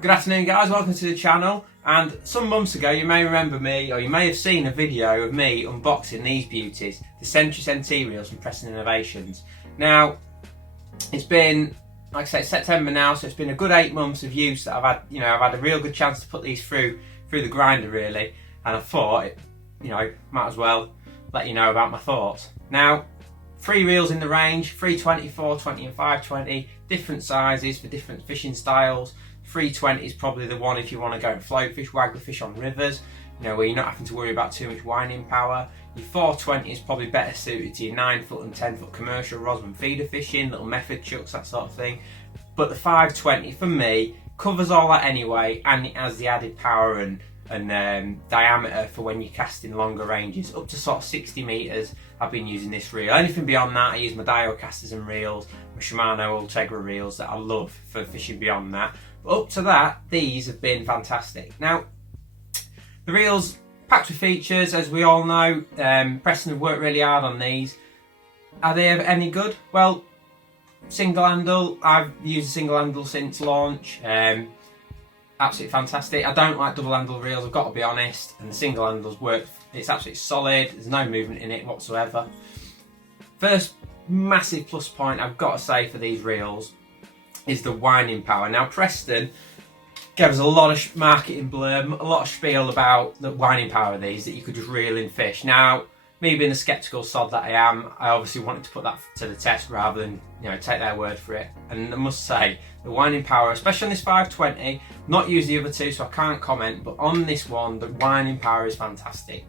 Good afternoon guys, welcome to the channel. And some months ago you may remember me, or you may have seen a video of me unboxing these beauties, the Centris NT reels from Preston Innovations. Now, it's been, like I say, it's September now, so it's been a good 8 months of use that I've had a real good chance to put these through the grinder really, and I thought, might as well let you know about my thoughts. Now, 3 reels in the range, 320, 420 and 520, different sizes for different fishing styles. 320 is probably the one if you want to go and float fish, waggler fish on rivers, where you're not having to worry about too much winding power. Your 420 is probably better suited to your 9-foot and 10-foot commercial rods and feeder fishing, little method chucks, that sort of thing. But the 520 for me covers all that anyway, and it has the added power and diameter for when you're casting longer ranges, up to sort of 60 metres. I've been using this reel. Anything beyond that, I use my Dio casters and reels, my Shimano Ultegra reels that I love for fishing beyond that. But up to that, these have been fantastic. Now, the reels packed with features, as we all know. Preston have worked really hard on these. Are they any good? Well, single handle. I've used a single handle since launch. Absolutely fantastic. I don't like double handle reels, I've got to be honest, and the single handles work. It's absolutely solid, there's no movement in it whatsoever. First massive plus point I've got to say for these reels is the winding power. Now, Preston gave us a lot of marketing blurb, a lot of spiel about the winding power of these, that you could just reel in fish. Now, me being the sceptical sod that I am, I obviously wanted to put that to the test rather than take their word for it. And I must say, the winding power, especially on this 520, not used the other two so I can't comment, but on this one, the winding power is fantastic.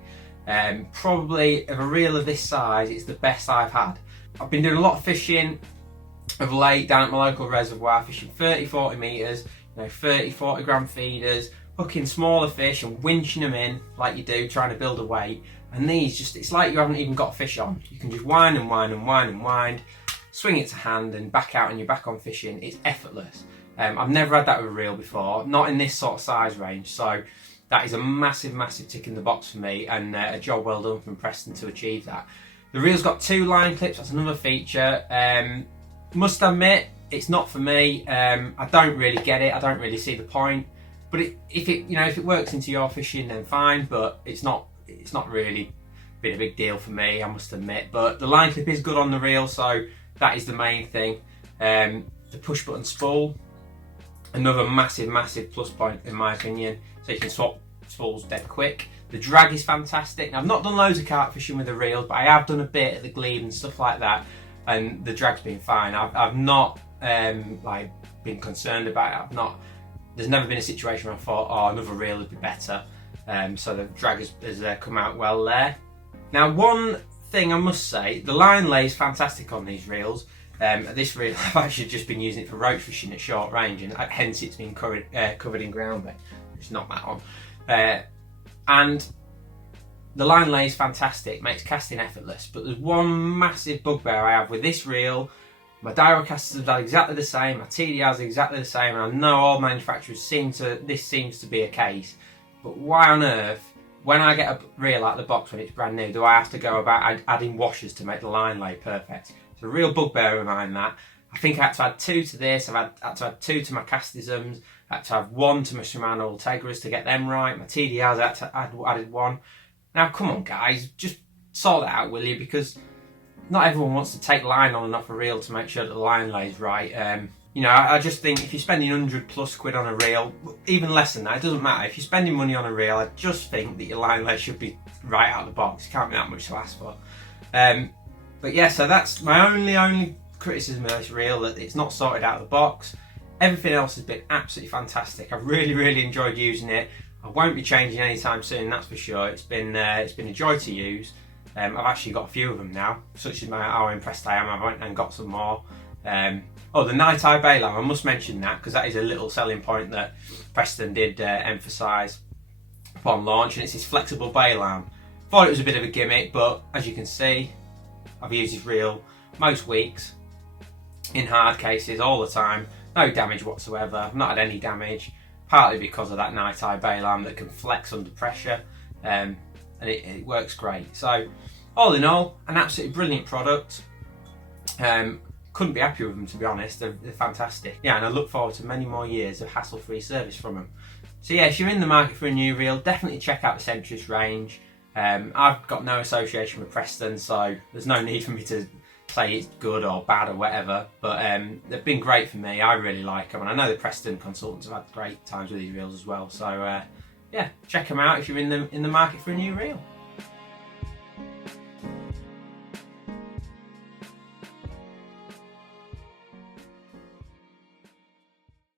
Probably of a reel of this size, it's the best I've had. I've been doing a lot of fishing of late down at my local reservoir, fishing 30-40 metres, 30-40 gram feeders, hooking smaller fish and winching them in like you do, trying to build a weight. And these it's like you haven't even got a fish on. You can just wind and wind and wind and wind, swing it to hand and back out and you're back on fishing. It's effortless. I've never had that with a reel before, not in this sort of size range. So that is a massive, massive tick in the box for me, and a job well done from Preston to achieve that. The reel's got 2 line clips, that's another feature. Must admit, it's not for me. I don't really get it, I don't really see the point. But if it works into your fishing, then fine, but it's not really been a big deal for me, I must admit. But the line clip is good on the reel, so that is the main thing. The push button spool, another massive, massive plus point in my opinion. So you can swap spools dead quick. The drag is fantastic. Now, I've not done loads of carp fishing with the reels, but I have done a bit at the glebe and stuff like that, and the drag's been fine. I've not been concerned about it. There's never been a situation where I thought, oh, another reel would be better. So the drag has come out well there. Now, one thing I must say, the line lay is fantastic on these reels. This reel, I've actually just been using it for roach fishing at short range, and hence it's been covered in ground bait. It's not that on. And the line lay is fantastic, makes casting effortless. But there's one massive bugbear I have with this reel. My Dio casters have done exactly the same, my TDRs are exactly the same, and I know all manufacturers this seems to be a case. But why on earth, when I get a reel out of the box when it's brand new, do I have to go about adding washers to make the line lay perfect? It's a real bugbear of mine that. I think I had to add 2 to this, I've had to add 2 to my castisms, I had to have 1 to my Shimano Ultegras to get them right, my TDRs added 1. Now come on guys, just sort that out will you, because not everyone wants to take line on and off a reel to make sure that the line lays right. I just think if you're spending 100+ quid on a reel, even less than that, it doesn't matter. If you're spending money on a reel, I just think that your line lay should be right out of the box. It can't be that much to ask for. But yeah, so that's my only criticism of this reel, that it's not sorted out of the box. Everything else has been absolutely fantastic. I've really, really enjoyed using it. I won't be changing anytime soon, that's for sure. It's been a joy to use. I've actually got a few of them now, such as how impressed I am. I went and got some more. The night eye bailam, I must mention that because that is a little selling point that Preston did emphasise upon launch, and it's this flexible bailam. Thought it was a bit of a gimmick, but as you can see, I've used this reel most weeks in hard cases all the time, no damage whatsoever. I've not had any damage, partly because of that night eye bailam that can flex under pressure, and it works great. So all in all, an absolutely brilliant product. couldn't be happier with them, to be honest. They're fantastic. Yeah, and I look forward to many more years of hassle-free service from them. So yeah, if you're in the market for a new reel, definitely check out the Centris range. I've got no association with Preston, so there's no need for me to say it's good or bad or whatever, but they've been great for me. I really like them, and I know the Preston consultants have had great times with these reels as well. So yeah, check them out if you're in the market for a new reel.